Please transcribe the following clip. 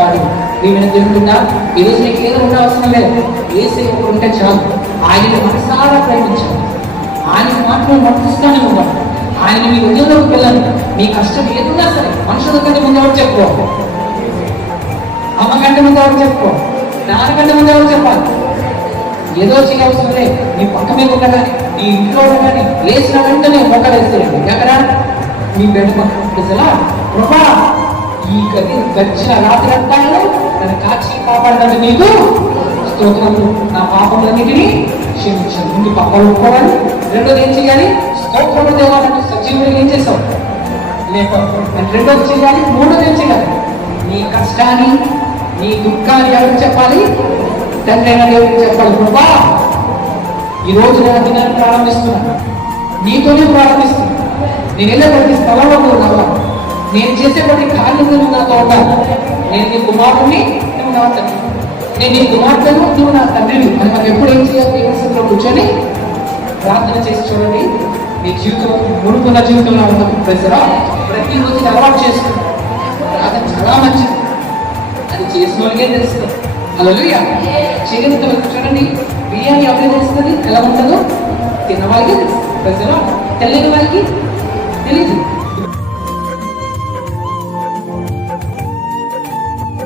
వాడు దీవెన జరుగుతుందా నీకు ఏదో ఉండ అవసరం లేదు. ఏసీ ఉంటే చాలు. ఆయన మనసారా ప్రేమించాలి. ఆయన మాత్రం నటిస్తానే ఉండాలి. ఆయన మీ ఉద్యోగంలోకి పిల్లలు మీ కష్టం ఏదున్నా సరే మనుషుల కంటే ముందు ఎవరు చెప్పుకో? అమ్మ కంటే ముందు ఎవరు చెప్పుకో? నాన్నకంటే ముందు ఎవరు చెప్పాలి? ఏదో చేయవసరం లేదు. నీ పక్క మీద ఉండగానే నీ ఇంట్లో ఉండగానే లేచిన వెంటనే మొక్కలేస్తాడు ఎక్కడ నీ బెడ్ పక్కన ప్రభా ఈ గది గడిచిన రాత్రి అంతాను నన్ను కాచి కాపాడినది నీకు స్తోత్రము నా పాపములన్నిటినీ క్షమించాను ముందు పాపాలు ఒప్పుకోవాలి రెండోది ఏం చేయాలి? స్తోత్రము దేవాలంటే సజీవుడికి ఏం చేస్తావు? లేక రెండోది చేయాలి? మూడోది ఏం చేయాలి? నీ కష్టాన్ని నీ దుఃఖాన్ని ఎవరికి చెప్పాలి? తండ్రి అయిన దేవుడికి చెప్పాలి. ప్రభా ఈ రోజు నేను దినాన్ని ప్రారంభిస్తున్నాను నీతోనే ప్రారంభిస్తున్నాను నేను వెళ్ళే ప్రతి స్థలంలో నువ్వు నేను చేసే ప్రతి కార్యం నా నాతో నేను నీ కుమారుడిని నువ్వు నా తండ్రి. నేను నీ కుమార్తెను నువ్వు నా తండ్రిని అని మనం ఎప్పుడు ఏం చేయాలి? దేవస్థలో కూర్చొని ప్రార్థన చేసి చూడండి. మీ జీవితం మునుకున్న జీవితంలో ఉన్న ప్రజరా ప్రతిరోజు ఇది అలవాటు చేసుకుంటాం ప్రార్థన చాలా మంచిది. అది చేసిన వాళ్ళకే తెలుస్తుంది అలా చేయని చూడండి. బిర్యానీ ఎవరికి తెలుస్తుంది? ఎలా ఉంటుందో? తిన్న వాళ్ళకి తెలుస్తుంది ప్రజలు తెలియని వాళ్ళకి తెలియదు